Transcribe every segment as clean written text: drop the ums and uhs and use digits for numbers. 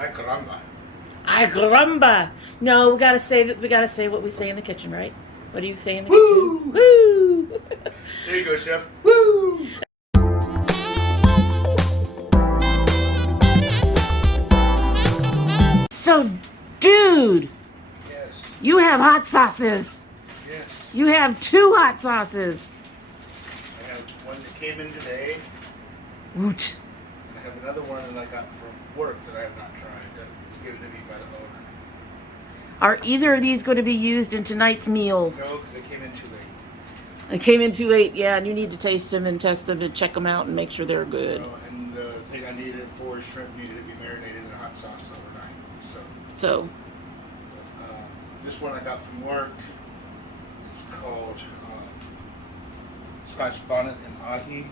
Ay caramba. Ay caramba. No, we gotta say that. We gotta say what we say in the kitchen, right? What do you say in the Woo! kitchen? Woo! There you go, Chef. Woo! So, dude, Yes. you have hot sauces. Yes. You have 2 hot sauces. I have one that came in today, Woot. and I have another one that I got from work that I have not tried. That was given to me by the owner. Are either of these going to be used in tonight's meal? No, because they came in too late. They came in too late, yeah, and you need to taste them and test them and check them out and make sure they're good. And the thing I needed for shrimp needed to be marinated in a hot sauce overnight. So, This one I got from work. It's called Scotch Bonnet and Aji.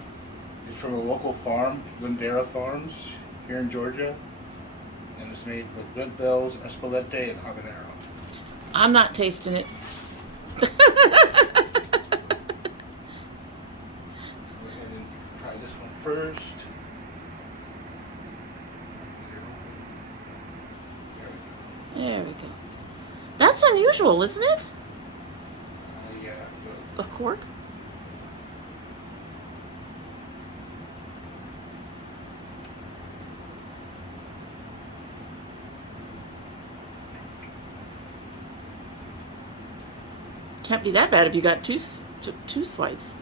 It's from a local farm, Lindera Farms, here in Georgia. And it's made with red bells, espelette, and habanero. I'm not tasting it. Go ahead and try this one first. There we go. That's unusual, isn't it? Yeah. A cork? Can't be that bad if you got two swipes.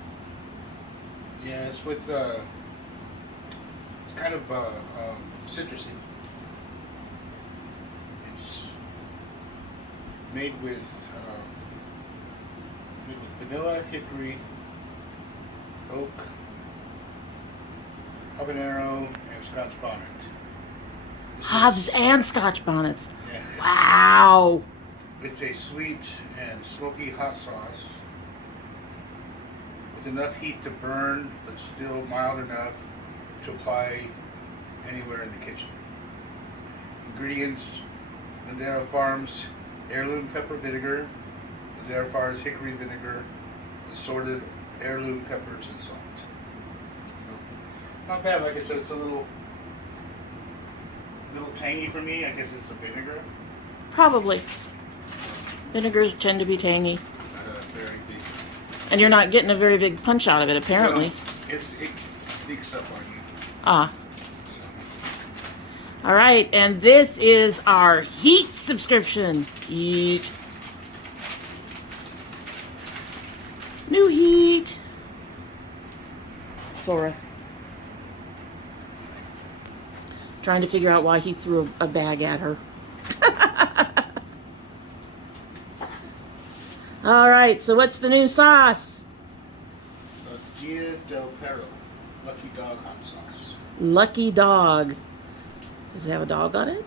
Yeah, it's with it's kind of citrusy. It's made with vanilla, hickory, oak, habanero, and Scotch bonnet. Hobbs and Scotch bonnets. Yeah. Wow. It's a sweet and smoky hot sauce with enough heat to burn, but still mild enough to apply anywhere in the kitchen. Ingredients: Lindera Farms heirloom pepper vinegar, Lindera Farms hickory vinegar, assorted heirloom peppers, and salt. Not bad. Like I said, it's a little tangy for me. I guess it's the vinegar. Probably. Vinegars tend to be tangy. Not a very big. And you're not getting a very big punch out of it, apparently. No, it sneaks up on you. Ah. All right, and this is our Heat subscription. Heat. New Heat. Sora. Trying to figure out why he threw a bag at her. All right, so what's the new sauce? Dia del Perro, Lucky Dog hot sauce. Lucky Dog. Does it have a dog on it?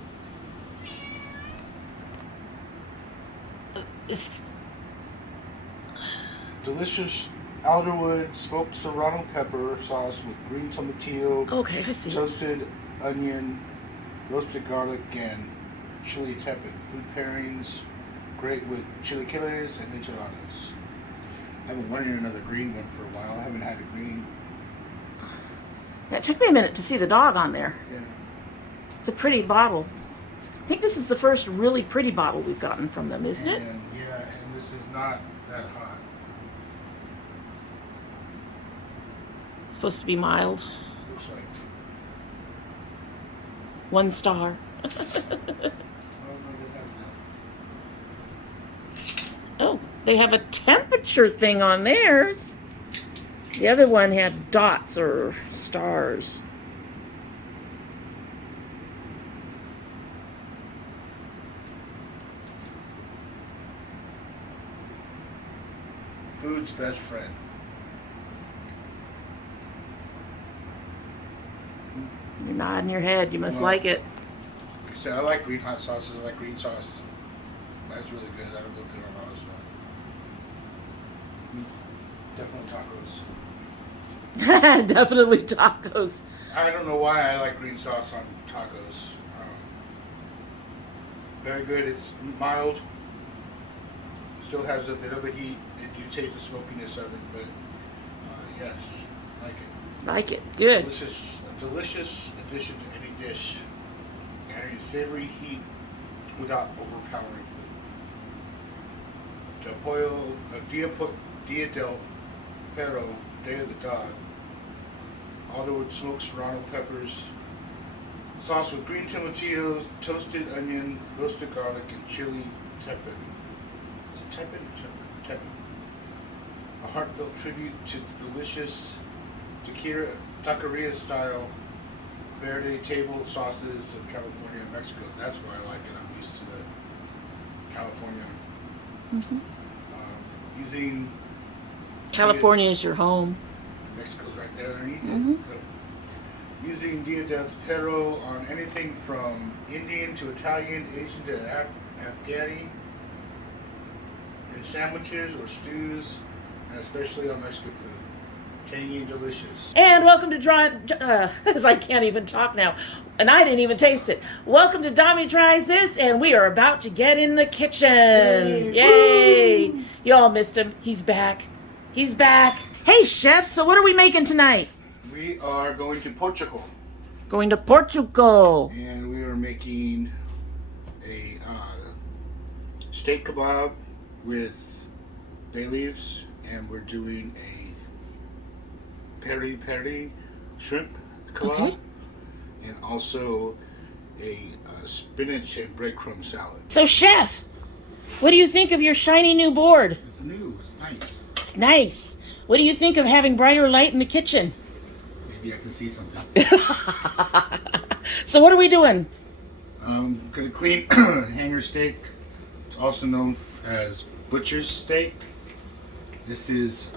Delicious alderwood smoked serrano pepper sauce with green tomatillo, Okay, I see. toasted onion, roasted garlic, and chili tepid. Food pairings great with chilaquiles and enchiladas. I've been wanting another green one for a while. I haven't had a green. It took me a minute to see the dog on there. Yeah. It's a pretty bottle. I think this is the first really pretty bottle we've gotten from them, isn't it? And this is not that hot. It's supposed to be mild. Looks like. 1 star. Oh, no, they have that. Oh, they have a temperature thing on theirs. The other one had dots or stars. Food's best friend. You're nodding your head. You must Well, like it. Like I said, I like green hot sauces. I like green sauce. That's really good. That'll go good on a lot of stuff. Definitely tacos. Definitely tacos. I don't know why I like green sauce on tacos. Very good. It's mild. Still has a bit of a heat. You taste the smokiness of it, but yes, I like it. Like it. Good. A delicious addition to any dish. And adding savory heat without overpowering food. Del Pollo, Dia del Perro, Day of the Dog, Alderwood smoked serrano peppers, sauce with green tomatillos, toasted onion, roasted garlic, and chili tepin. Is it tepin? Tepin. A heartfelt tribute to the delicious taqueria style verde table sauces of California and Mexico. That's why I like it. I'm used to the California. Using California is your home. Mexico's right there underneath it. So, using Dia del Perro on anything from Indian to Italian, Asian to Afghani, in sandwiches or stews, and especially on Mexican food. Tangy and delicious. And welcome to as I can't even talk now, and I didn't even taste it. Welcome to domytriesthis, and we are about to get in the kitchen. Yay! Y'all missed him. He's back. He's back. Hey, chef. So what are we making tonight? We are going to Portugal. Going to Portugal. And we are making a steak kebab with bay leaves, and we're doing a peri shrimp kebab, and also a spinach and breadcrumb salad. So, chef, what do you think of your shiny new board? It's new. It's nice. It's nice. What do you think of having brighter light in the kitchen? Maybe I can see something. So what are we doing? I'm going to clean hanger steak. It's also known as butcher's steak. This is,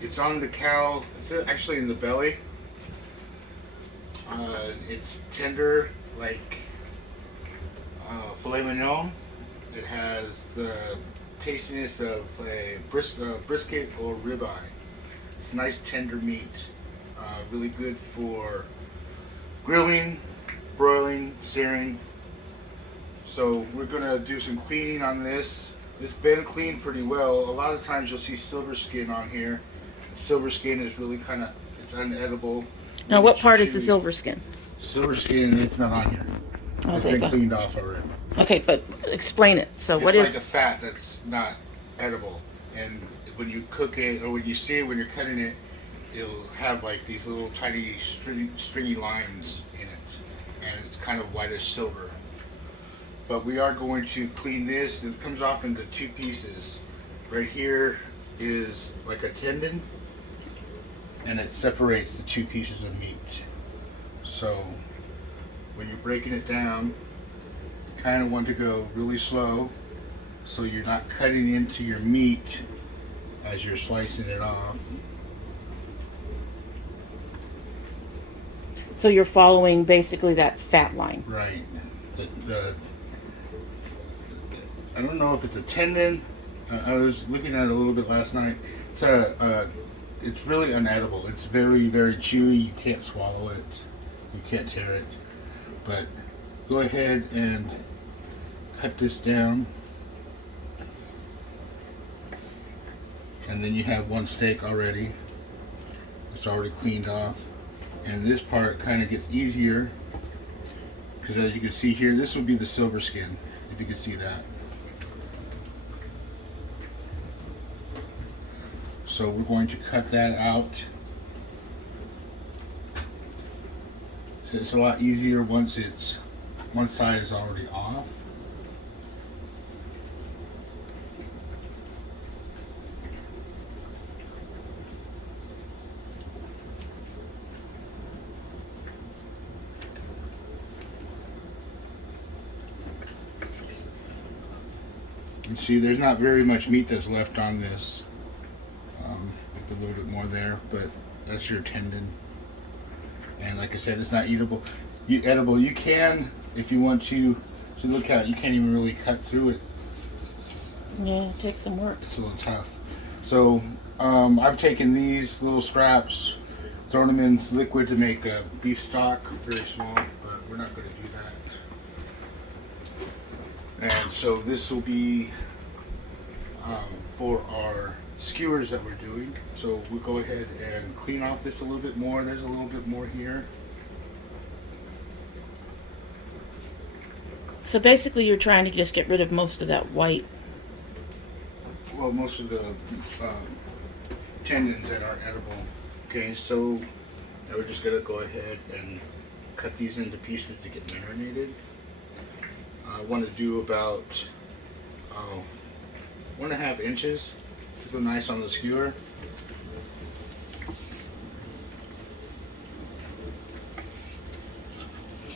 it's on the cow. It's actually in the belly. It's tender like filet mignon. It has the tastiness of a brisket or ribeye. It's nice tender meat. Really good for grilling, broiling, searing. So we're gonna do some cleaning on this. It's been cleaned pretty well. A lot of times you'll see silver skin on here. Silver skin is really it's unedible. Now, what part is the silver skin? Silver skin, it's not on here. It's been cleaned off already. Okay, but explain it. So It's like a fat that's not edible. And when you cook it, or when you see it when you're cutting it, it'll have like these little tiny stringy lines in it. And it's kind of whitish silver. But we are going to clean this. It comes off into two pieces. Right here is like a tendon, and it separates the two pieces of meat. So when you're breaking it down, you kind of want to go really slow so you're not cutting into your meat as you're slicing it off. So you're following basically that fat line. Right. I don't know if it's a tendon. I was looking at it a little bit last night. It's really unedible. It's very, very chewy. You can't swallow it. You can't tear it. But go ahead and cut this down. And then you have one steak already. It's already cleaned off. And this part kind of gets easier. Because as you can see here, this would be the silver skin. If you can see that. So we're going to cut that out. So it's a lot easier once one side is already off. You see, there's not very much meat that's left on this. A little bit more there, but that's your tendon. And like I said, it's not eatable. Edible. You can, if you want to. So look how you can't even really cut through it. Yeah, it takes some work. It's a little tough. So I've taken these little scraps, thrown them in liquid to make a beef stock. Very small, but we're not going to do that. And so this will be for our skewers that we're doing. So we'll go ahead and clean off this a little bit more. There's a little bit more here. So basically you're trying to just get rid of most of that white. Well, most of the tendons that aren't edible. Okay, so now we're just gonna go ahead and cut these into pieces to get marinated. I want to do about 1.5 inches to go nice on the skewer.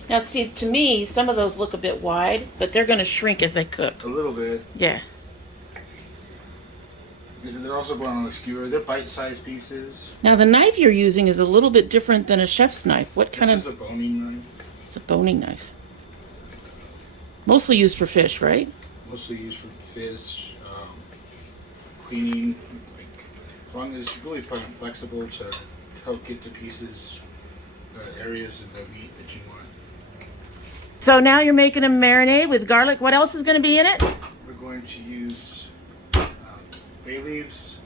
Now see, to me, some of those look a bit wide, but they're going to shrink as they cook. A little bit. Yeah. Because they're also going on the skewer. They're bite-sized pieces. Now the knife you're using is a little bit different than a chef's knife. What kind This of... is a boning knife. It's a boning knife. Mostly used for fish, right? Mostly used for fish, cleaning. Like, as long as it's really fun and flexible to help get to pieces, areas of the meat that you want. So now you're making a marinade with garlic. What else is going to be in it? We're going to use bay leaves,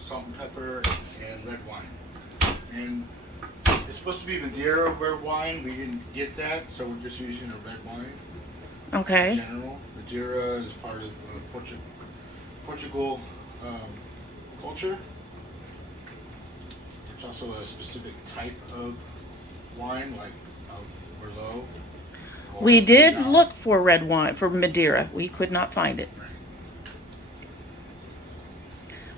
salt and pepper, and red wine. And it's supposed to be Madeira red wine. We didn't get that, so we're just using a red wine. Okay. In general, Madeira is part of Portugal culture. It's also a specific type of wine, like Merlot. We did look for red wine, for Madeira. We could not find it.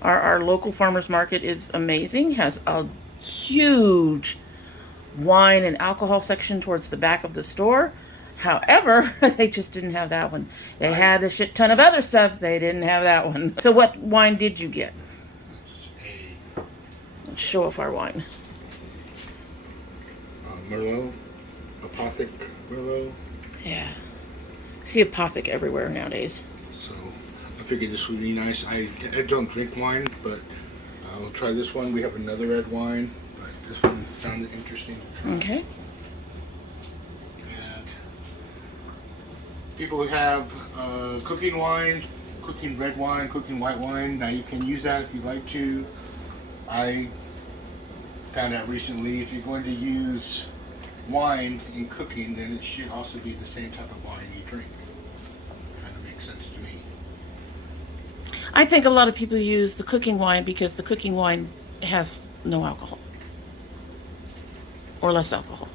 Our local farmer's market is amazing, has a huge wine and alcohol section towards the back of the store. However, they just didn't have that one. They had a shit ton of other stuff. They didn't have that one. So what wine did you get? Let's show off our wine. Merlot. Apothic Merlot. Yeah. See Apothic everywhere nowadays. So I figured this would be nice. I don't drink wine, but I'll try this one. We have another red wine, but this one sounded interesting to try. Okay. And people who have cooking wine, cooking red wine, cooking white wine, now you can use that if you like to. I found out recently if you're going to use wine in cooking, then it should also be the same type of wine you drink. Kind of makes sense to me. I think a lot of people use the cooking wine because the cooking wine has no alcohol. Or less alcohol.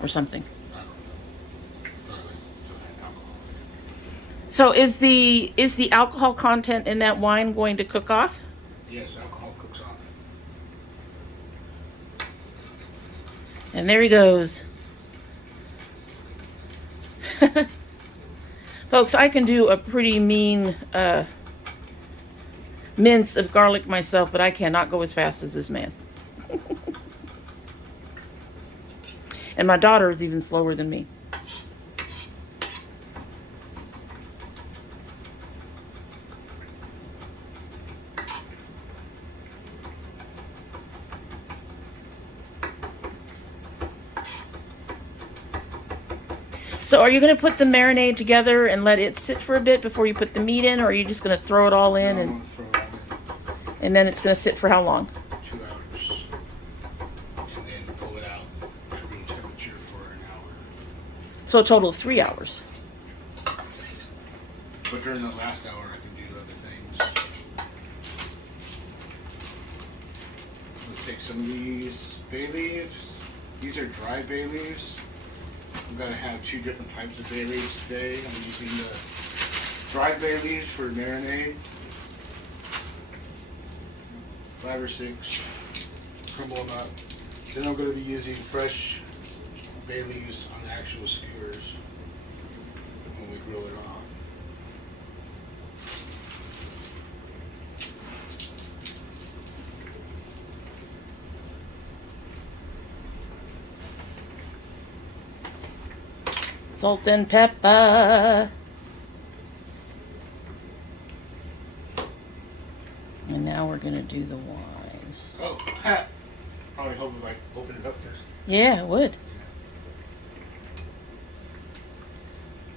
Or something. I don't know. I thought it still had alcohol. So is the alcohol content in that wine going to cook off? Yes, alcohol cooks off. And there he goes. Folks, I can do a pretty mean mince of garlic myself, but I cannot go as fast as this man. And my daughter is even slower than me. So are you going to put the marinade together and let it sit for a bit before you put the meat in, or are you just going to throw it all in? No, I'm and gonna throw it in and then it's going to sit for how long? 2 hours. And then pull it out at room temperature for an hour. So a total of 3 hours. But during the last hour I can do other things. Let's take some of these bay leaves. These are dry bay leaves. I'm going to have 2 different types of bay leaves today. I'm using the dried bay leaves for marinade. 5 or 6. Crumble them up. Then I'm going to be using fresh bay leaves on the actual skewers when we grill it off. Salt and pepper. And now we're going to do the wine. Oh, ha! Probably hope if I open it up first. Yeah, it would.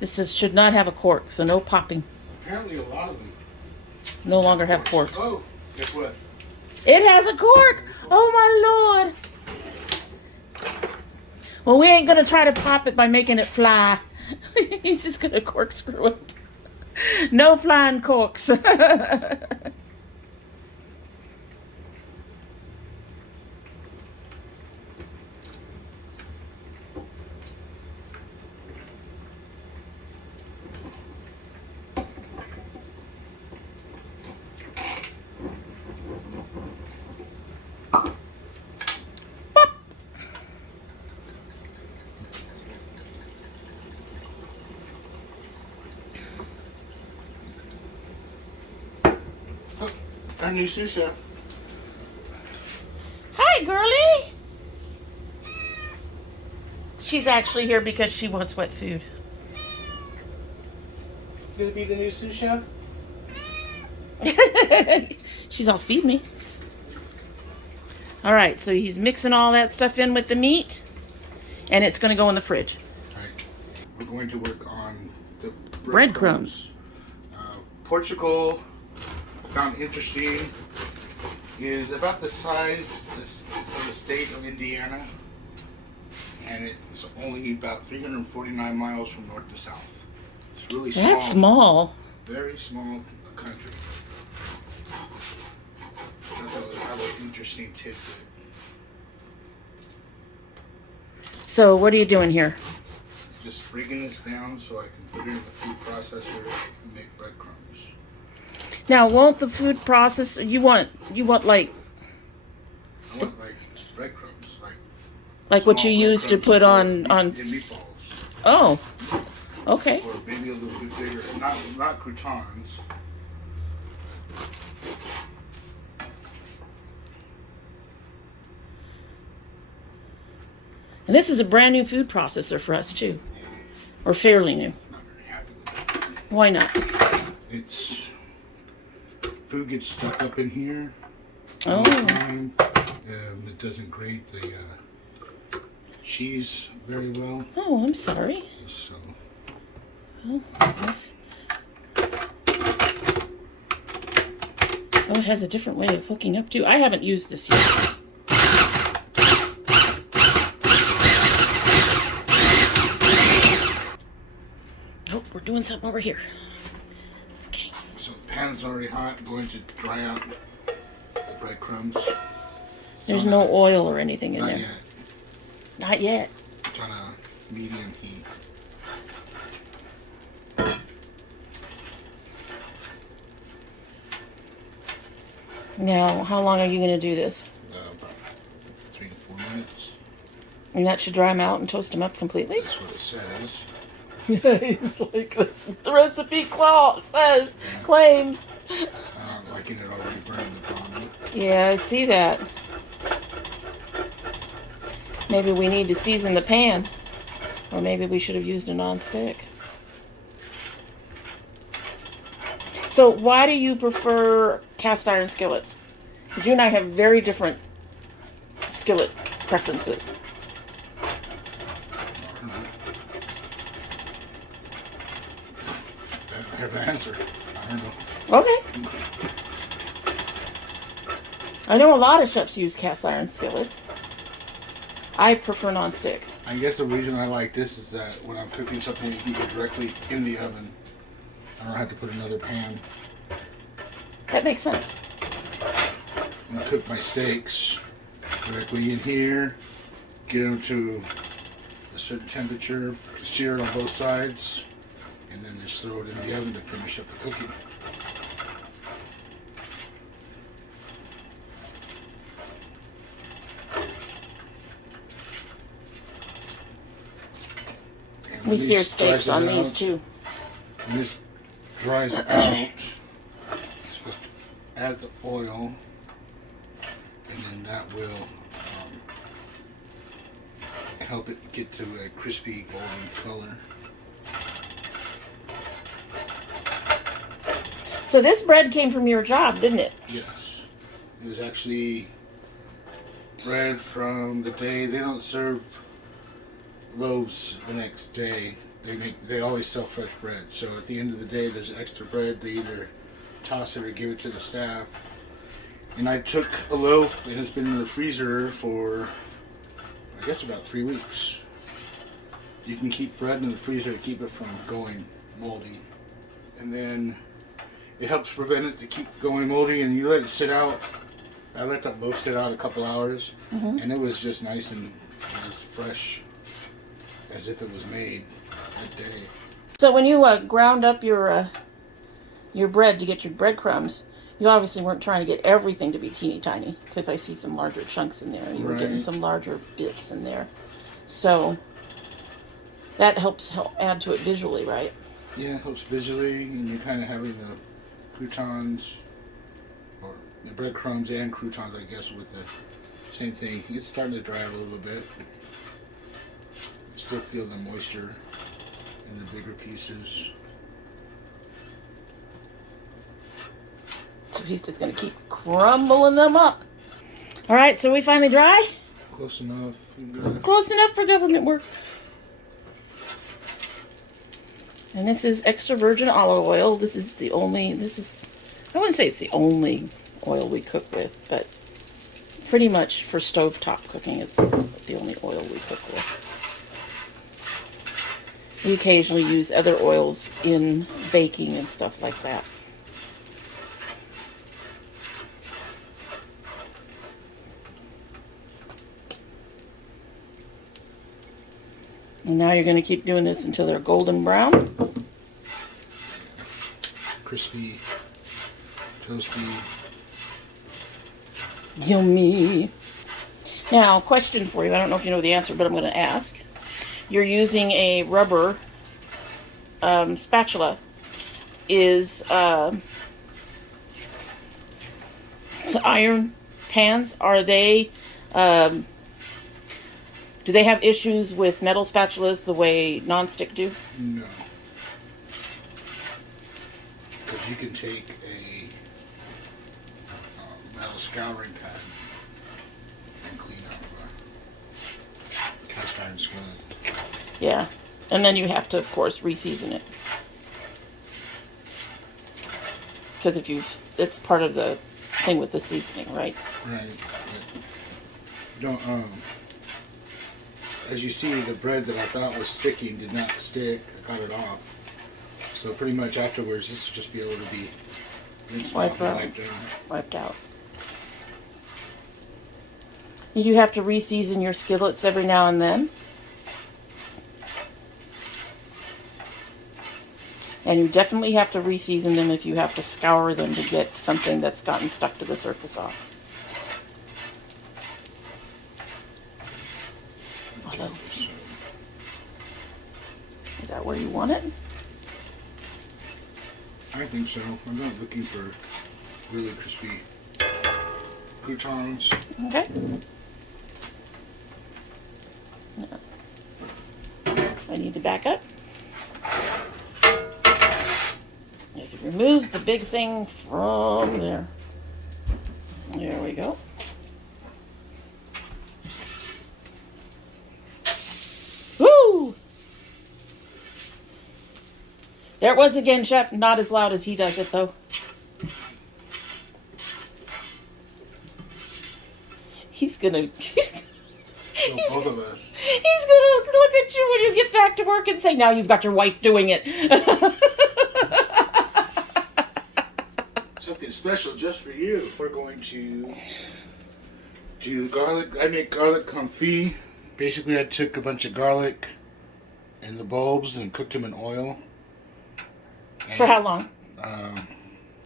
Should not have a cork, so no popping. Apparently a lot of them No longer have corks. Oh, guess what? It has a cork! Oh my lord! Well, we ain't going to try to pop it by making it fly. He's just gonna corkscrew it. No flying corks. Our new sous chef. Hi, girlie. She's actually here because she wants wet food. Gonna be the new sous chef? She's all, feed me. All right, so he's mixing all that stuff in with the meat, and it's going to go in the fridge. All right. We're going to work on the Breadcrumbs. Portugal, I found interesting, is about the size of the state of Indiana, and it's only about 349 miles from north to south. It's really small. That's small. Very small country. That was rather interesting tidbit. So what are you doing here? Just breaking this down so I can put it in the food processor and make breadcrumbs. Now, won't the food process? You want like I want like breadcrumbs, what you small use to put breadcrumbs on? in meatballs. Oh, okay. Or maybe a little bit bigger. Not croutons. And this is a brand new food processor for us too, or fairly new. Not very happy with it. Why not? It's food gets stuck up in here. Oh. All the time. It doesn't grate the cheese very well. Oh, I'm sorry. So Oh, this. Oh, it has a different way of hooking up too. I haven't used this yet. Oh, we're doing something over here. Okay. So the pan's already hot. I'm going to dry out the breadcrumbs. There's no oil or anything in Not there. yet. Not yet. It's on a medium heat. Now, how long are you going to do this? About 3 to 4 minutes. And that should dry them out and toast them up completely? That's what it says. It's like that's what the recipe claims. I'm liking it already burned upon me. Yeah, I see that. Maybe we need to season the pan. Or maybe we should have used a non-stick. So why do you prefer cast iron skillets? Because you and I have very different skillet preferences. I have an answer. I don't know. Okay. I know a lot of chefs use cast iron skillets. I prefer non-stick. I guess the reason I like this is that when I'm cooking something, you can go directly in the oven. I don't have to put another pan. That makes sense. I'm gonna cook my steaks directly in here, get them to a certain temperature, sear it on both sides, and then just throw it in the oven to finish up the cooking. And We when sear these steaks dries on out- these too. When this dries out, supposed to add the oil, and then that will help it get to a crispy golden color. So this bread came from your job, didn't it? Yes, it was actually bread from the day. They don't serve loaves the next day. They always sell fresh bread. So at the end of the day, there's extra bread. They either toss it or give it to the staff. And I took a loaf and it's been in the freezer for, I guess, about 3 weeks. you can keep bread in the freezer to keep it from going moldy. And then it helps prevent it to keep going moldy, and you let it sit out. I let that loaf sit out a couple hours, and it was just nice and as fresh as if it was made that day. So when you ground up your bread to get your breadcrumbs, you obviously weren't trying to get everything to be teeny tiny, because I see some larger chunks in there. You were getting some larger bits in there. So that helps add to it visually, right? Yeah, it helps visually, and you're kind of having the croutons, or the breadcrumbs and croutons, I guess, with the same thing. It's starting to dry a little bit. You still feel the moisture in the bigger pieces. So he's just going to keep crumbling them up. All right, so we finally dry? Close enough. Close enough for government work. And this is extra virgin olive oil. I wouldn't say it's the only oil we cook with, but pretty much for stovetop cooking, it's the only oil we cook with. We occasionally use other oils in baking and stuff like that. And now you're going to keep doing this until they're golden brown. Crispy, toasty. Yummy. Now, question for you. I don't know if you know the answer, but I'm going to ask. You're using a rubber spatula. Is the iron pans, are they... do they have issues with metal spatulas the way non-stick do? No. Because you can take a metal scouring pad and clean up a cast iron skillet. Yeah. And then you have to, of course, re-season it. Because it's part of the thing with the seasoning, right? Right. Don't, as you see, the bread that I thought was sticking did not stick. I got it off. So pretty much afterwards, this will just be able to be rinsed off and wiped out. You do have to re-season your skillets every now and then. And you definitely have to re-season them if you have to scour them to get something that's gotten stuck to the surface off. Although, is that where you want it? I think so. I'm not looking for really crispy croutons. Okay. No. I need to back up. As it removes the big thing from there. There we go. Woo! There it was again, Chef. Not as loud as he does it, though. He's gonna... Both of us. He's gonna look at you when you get back to work and say, now you've got your wife doing it. Something special just for you. We're going to do garlic. I make garlic confit. Basically, I took a bunch of garlic and the bulbs and cooked them in oil. And For how long? A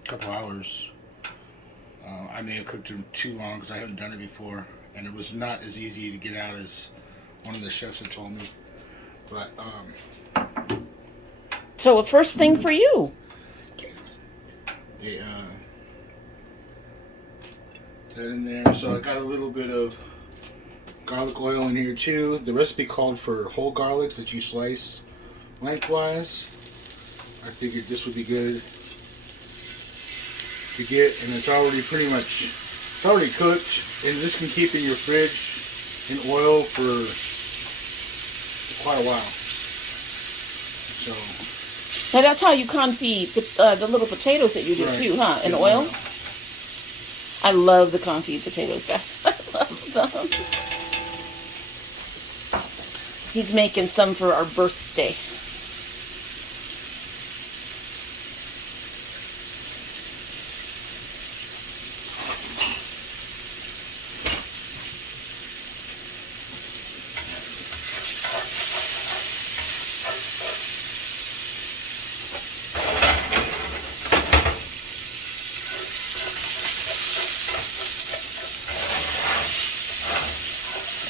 couple hours. I may have cooked them too long because I haven't done it before. And it was not as easy to get out as one of the chefs had told me. But, So, a first thing for you. They, that in there. So I got a little bit of garlic oil in here too. The recipe called for whole garlics that you slice lengthwise. I figured this would be good to get, and it's already pretty much, it's already cooked, and this can keep in your fridge in oil for quite a while. So Now that's how you confit the little potatoes that you do too, huh? In oil? I love the confit potatoes, guys. I love them. He's making some for our birthday.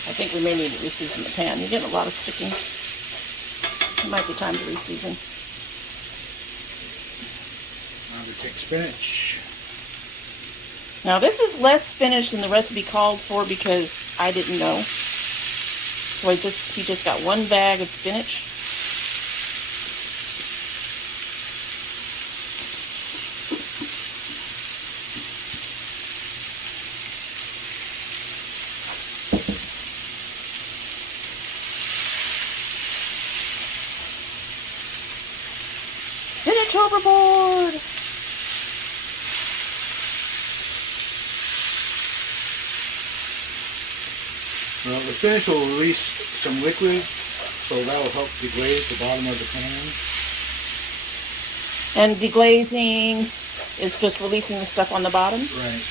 I think we may need to reseason the pan. You're getting a lot of sticking. It might be time to reseason. Now we take spinach. Now this is less spinach than the recipe called for because I didn't know. So he just got one bag of spinach. Spinach overboard! Well, the spinach will release some liquid, so that will help deglaze the bottom of the pan. And deglazing is just releasing the stuff on the bottom? Right.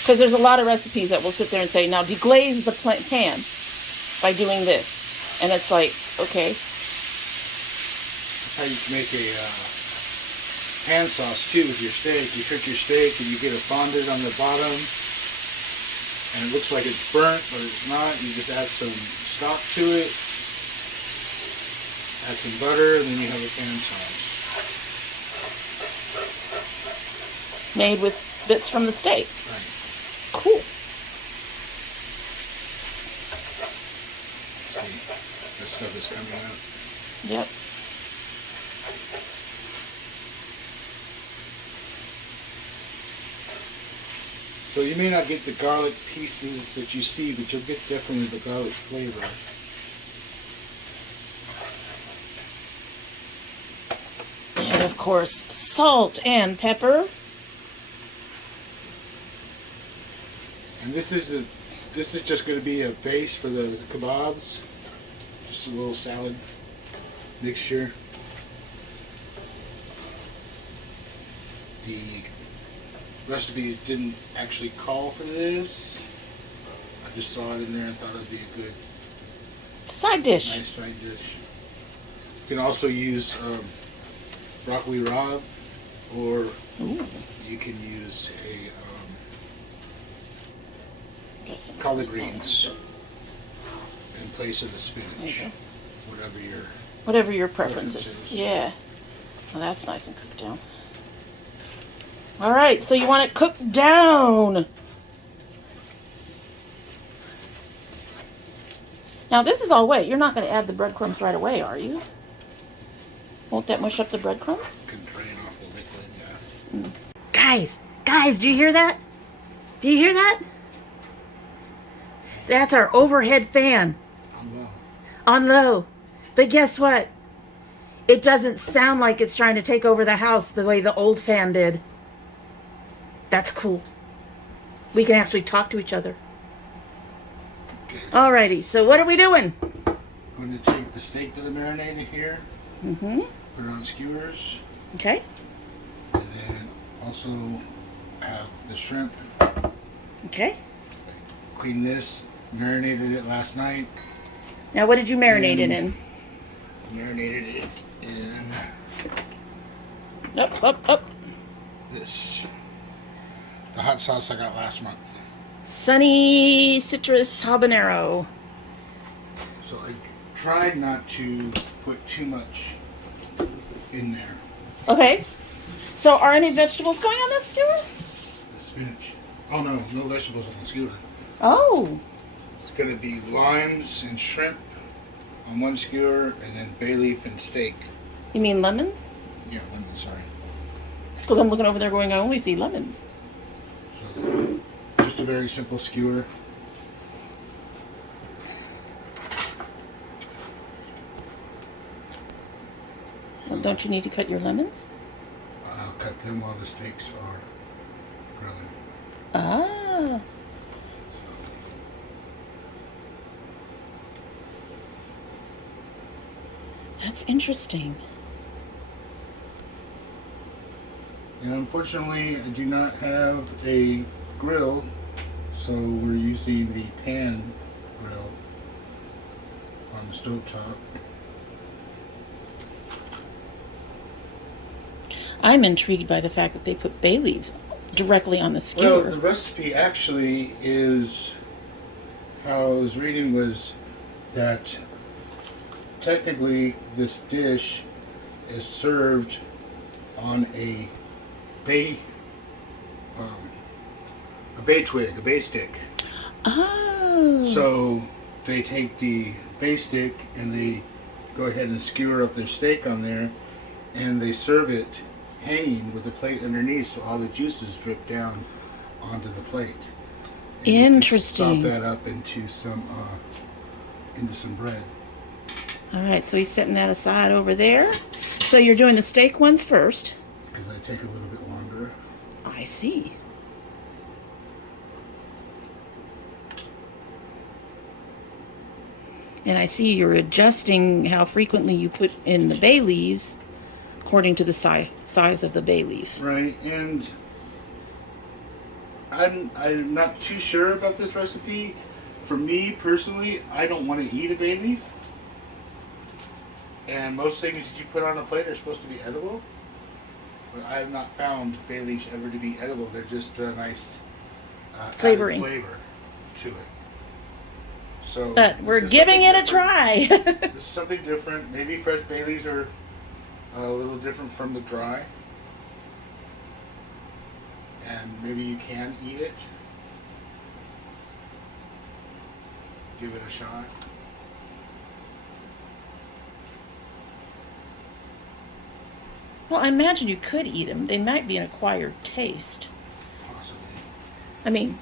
Because there's a lot of recipes that will sit there and say, now deglaze the pan by doing this. And it's like, okay. That's how you can make a pan sauce too with your steak. You cook your steak and you get it fondant on the bottom. And it looks like it's burnt, but it's not. You just add some stock to it. Add some butter, and then you have a pan sauce. Made with bits from the steak. Right. Cool. See, this stuff is coming out. Yep. So you may not get the garlic pieces that you see, but you'll get definitely the garlic flavor. And of course, salt and pepper. And this is just going to be a base for the kebabs. Just a little salad mixture. The recipes didn't actually call for this. I just saw it in there and thought it would be a good, Side dish. nice side dish. You can also use broccoli rabe, or Ooh. you can use a Got some collard of this on greens in place of the There you spinach. go. Whatever your Whatever your preference is. Preferences. Yeah. Well, that's nice and cooked down. All right, so you want it cooked down. Now this is all wet. You're not going to add the breadcrumbs right away, are you? Won't that mush up the breadcrumbs? can drain off the liquid, yeah. Guys, do you hear that? Do you hear that? That's our overhead fan on low. But guess what? It doesn't sound like it's trying to take over the house the way the old fan did. That's cool. We can actually talk to each other. Okay. Alrighty, so what are we doing? Going to take the steak that I marinated here, Mm-hmm. put it on skewers, Okay. and then also have the shrimp. Okay. Clean this, marinated it last night. Now what did you marinate it in? Marinated it in Up. this. The hot sauce I got last month. Sunny citrus habanero. So I tried not to put too much in there. Okay. So are any vegetables going on this skewer? The spinach. Oh no, no vegetables on the skewer. Oh. It's going to be limes and shrimp on one skewer, and then bay leaf and steak. You mean lemons? Yeah, lemon, sorry. Because I'm looking over there going, I only see lemons. So, just a very simple skewer. Well, don't you need to cut your lemons? I'll cut them while the steaks are grilling. Ah. That's interesting. And unfortunately, I do not have a grill, so we're using the pan grill on the stovetop. I'm intrigued by the fact that they put bay leaves directly on the skewer. Well, the recipe actually is, how I was reading was that technically this dish is served on a bay twig, a bay stick. Oh. So they take the bay stick and they go ahead and skewer up their steak on there, and they serve it hanging with the plate underneath, so all the juices drip down onto the plate. And interesting. You can salt that up into some bread. All right, so he's setting that aside over there. So you're doing the steak ones first. Because they take a little bit longer. I see. And I see you're adjusting how frequently you put in the bay leaves according to the size of the bay leaf. Right, and I'm not too sure about this recipe. For me personally, I don't want to eat a bay leaf. And most things that you put on a plate are supposed to be edible. But I have not found bay leaves ever to be edible. They're just a nice Flavoring. flavor to it. So, But we're giving it a try. This is something different. Maybe fresh bay leaves are a little different from the dry. And maybe you can eat it. Give it a shot. Well, I imagine you could eat them. They might be an acquired taste. Possibly. I mean,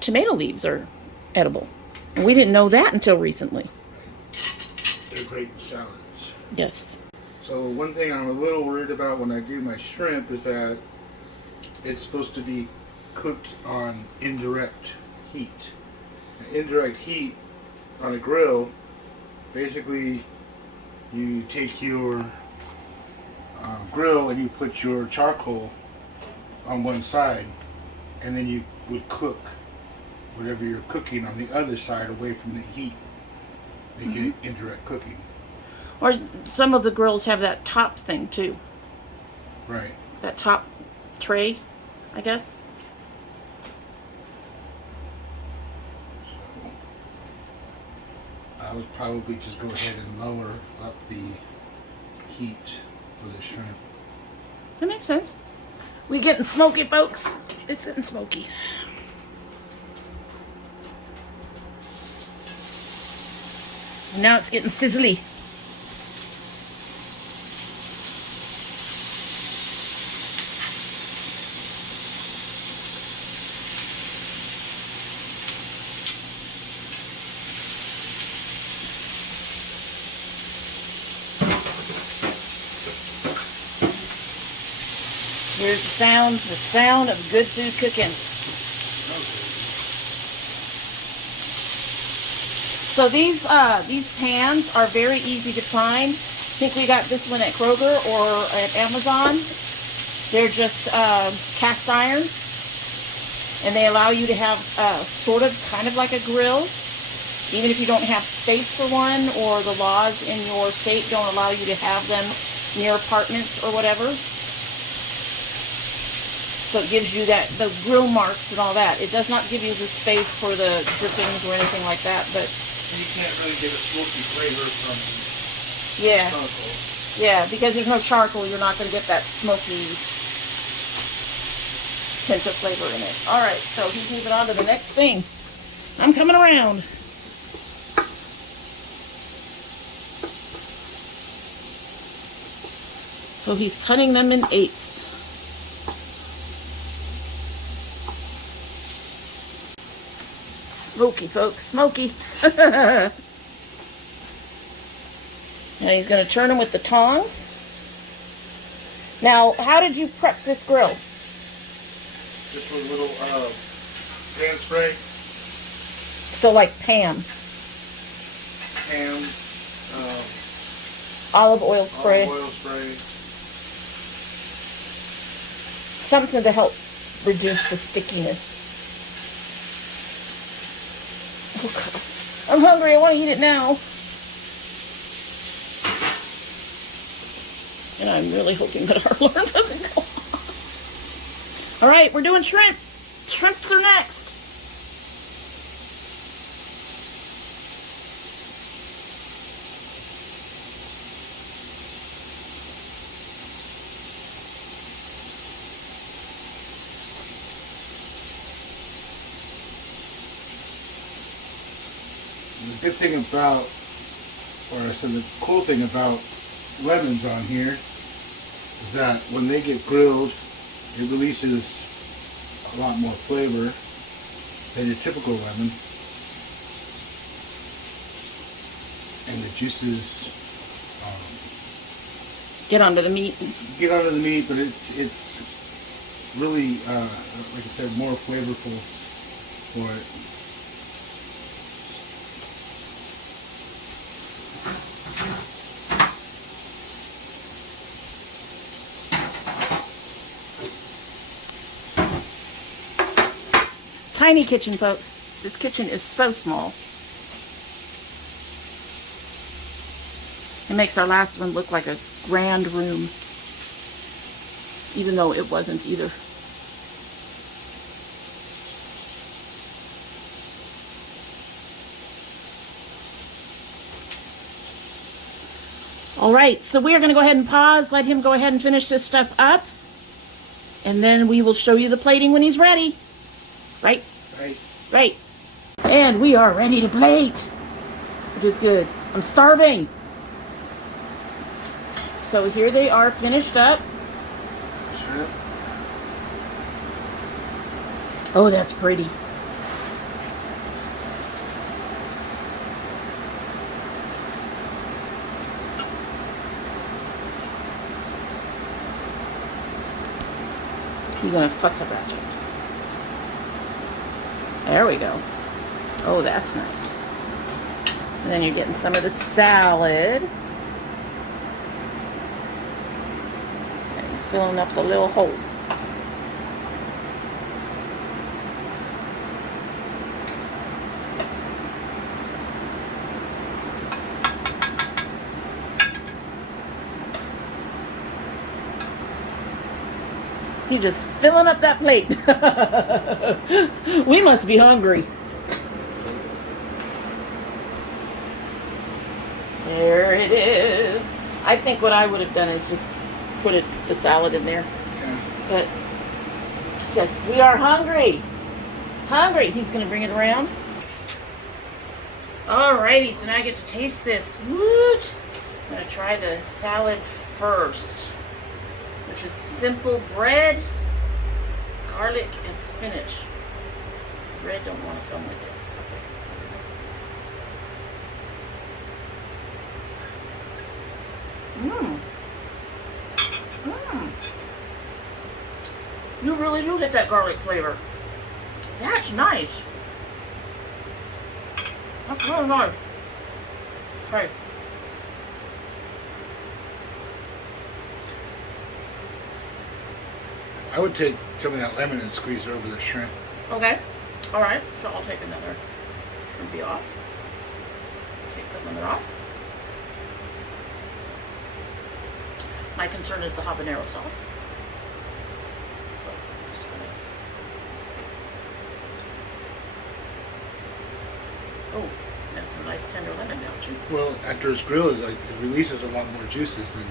tomato leaves are edible. And we didn't know that until recently. Right. They're great in salads. Yes. So one thing I'm a little worried about when I do my shrimp is that it's supposed to be cooked on indirect heat. And indirect heat on a grill, basically you take your grill and you put your charcoal on one side, and then you would cook whatever you're cooking on the other side away from the heat, making it indirect cooking. Or some of the grills have that top thing too. Right. That top tray, I guess. So I would probably just go ahead and lower up the heat for the shrimp. That makes sense. We getting smoky, folks. It's getting smoky. Now it's getting sizzly. Here's the sound of good food cooking. So these pans are very easy to find. I think we got this one at Kroger or at Amazon. They're just cast iron, and they allow you to have kind of like a grill, even if you don't have space for one, or the laws in your state don't allow you to have them near apartments or whatever. So it gives you the grill marks and all that. It does not give you the space for the drippings or anything like that, but you can't really get a smoky flavor from charcoal. Yeah, because there's no charcoal, you're not going to get that smoky hint of flavor in it. All right, so he's moving on to the next thing. I'm coming around. So he's cutting them in eighths. Smoky, folks, smoky. Now he's going to turn them with the tongs. Now, how did you prep this grill? Just with a little pan spray. So like Pam. Ham. Olive oil spray. Olive oil spray. Something to help reduce the stickiness. Oh God. I'm hungry. I want to eat it now. And I'm really hoping that our alarm doesn't go off. All right, we're doing shrimp. Shrimps are next. The good thing about, or I said the cool thing about lemons on here is that when they get grilled, it releases a lot more flavor than your typical lemon, and the juices Get onto the meat. get onto the meat, but it's really, like I said, more flavorful for it. Tiny kitchen, folks. This kitchen is so small. It makes our last one look like a grand room, even though it wasn't either. All right, so we are going to go ahead and pause, let him go ahead and finish this stuff up, and then we will show you the plating when he's ready. Right? Right. And we are ready to plate, which is good. I'm starving. So here they are finished up. Shrimp. Oh, that's pretty. You're gonna fuss about it. There we go. Oh, that's nice. And then you're getting some of the salad. And he's filling up the little hole. He's just filling up that plate. We must be hungry. There it is. I think what I would have done is just put the salad in there. Yeah. But he said, we are hungry. Hungry. He's going to bring it around. Alrighty, so now I get to taste this. Woot! I'm going to try the salad first, which is simple bread, garlic, and spinach. Bread don't want to come with it. Okay. You really do get that garlic flavor. That's nice. That's really nice. Okay. I would take some of that lemon and squeeze it over the shrimp. Okay. All right. So I'll take another shrimpy off. Take the lemon off. My concern is the habanero sauce. So I'm just gonna... Oh, that's a nice tender lemon now too. Well, after it's grilled, it releases a lot more juices than.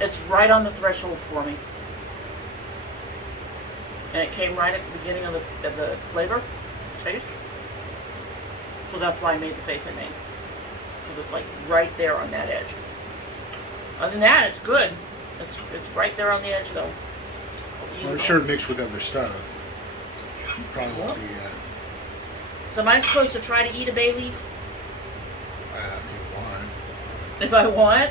It's right on the threshold for me. And it came right at the beginning of the flavor, taste. So that's why I made the face I made. Because it's like right there on that edge. Other than that, it's good. It's right there on the edge though. I'll I'm sure mixed with other stuff. Probably won't be. So am I supposed to try to eat a bay leaf? If you want. If I want?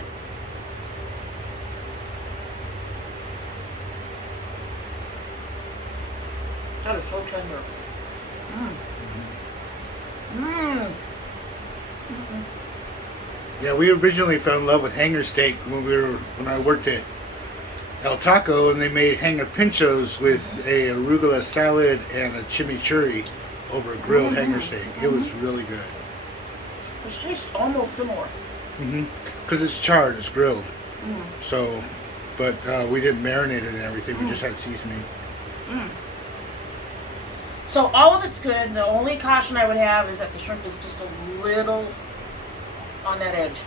That is so tender. Yeah, we originally fell in love with hanger steak when I worked at El Taco, and they made hanger pinchos with a arugula salad and a chimichurri over a grilled hanger steak. It was really good. It tastes almost similar. Because it's charred, it's grilled. So, but we didn't marinate it and everything. We just had seasoning. So all of it's good. The only caution I would have is that the shrimp is just a little on that edge.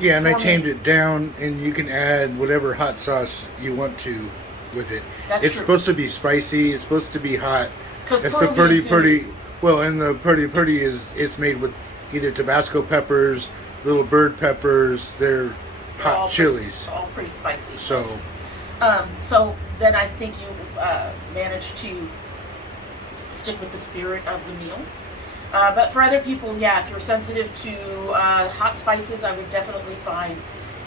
Yeah, and I tamed it down, and you can add whatever hot sauce you want to with it. It's supposed to be spicy. It's supposed to be hot. It's the pretty. Well, and the pretty is it's made with either Tabasco peppers, little bird peppers. They're hot chilies. All pretty spicy. So then I think you managed to stick with the spirit of the meal. But for other people, yeah, if you're sensitive to hot spices, I would definitely find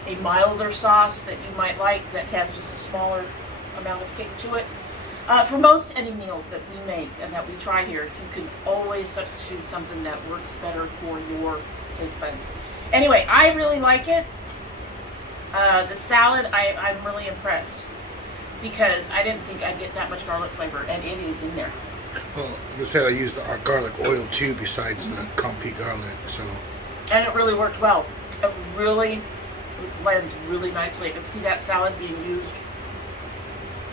a milder sauce that you might like that has just a smaller amount of kick to it. For most any meals that we make and that we try here, you can always substitute something that works better for your taste buds. Anyway, I really like it. The salad, I'm really impressed because I didn't think I'd get that much garlic flavor, and it is in there. Well, like I said, I used our garlic oil too, besides the comfy garlic. So, and it really worked well. It really blends really nicely. I can see that salad being used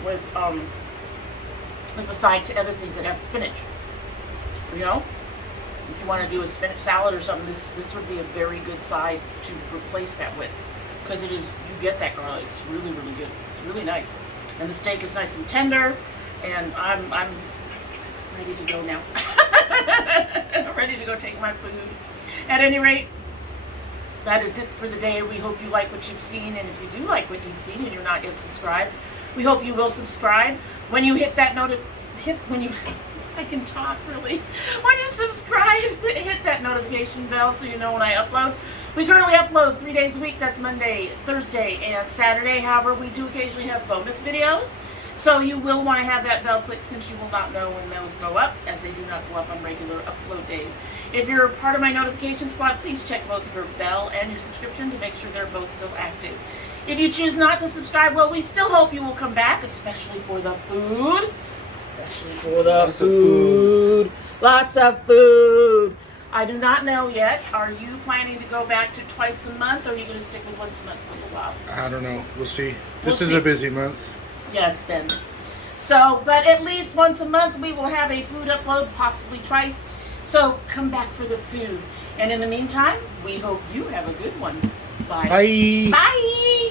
with as a side to other things that have spinach. You know, if you want to do a spinach salad or something, this would be a very good side to replace that with, because it is, you get that garlic. It's really good. It's really nice, and the steak is nice and tender, and I'm ready to go now. I'm ready to go take my food. At any rate, that is it for the day. We hope you like what you've seen, and if you do like what you've seen and you're not yet subscribed, we hope you will subscribe. When you hit that I can talk really. When you subscribe, hit that notification bell so you know when I upload. We currently upload 3 days a week. That's Monday, Thursday, and Saturday. However, we do occasionally have bonus videos. So you will want to have that bell clicked, since you will not know when those go up, as they do not go up on regular upload days. If you're part of my notification squad, please check both your bell and your subscription to make sure they're both still active. If you choose not to subscribe, well, we still hope you will come back, especially for the food. Lots of food. I do not know yet. Are you planning to go back to twice a month, or are you going to stick with once a month for a little while? I don't know. We'll see. This is a busy month. Yeah, it's been. So, but at least once a month we will have a food upload, possibly twice. So come back for the food. And in the meantime, we hope you have a good one. Bye. Bye. Bye.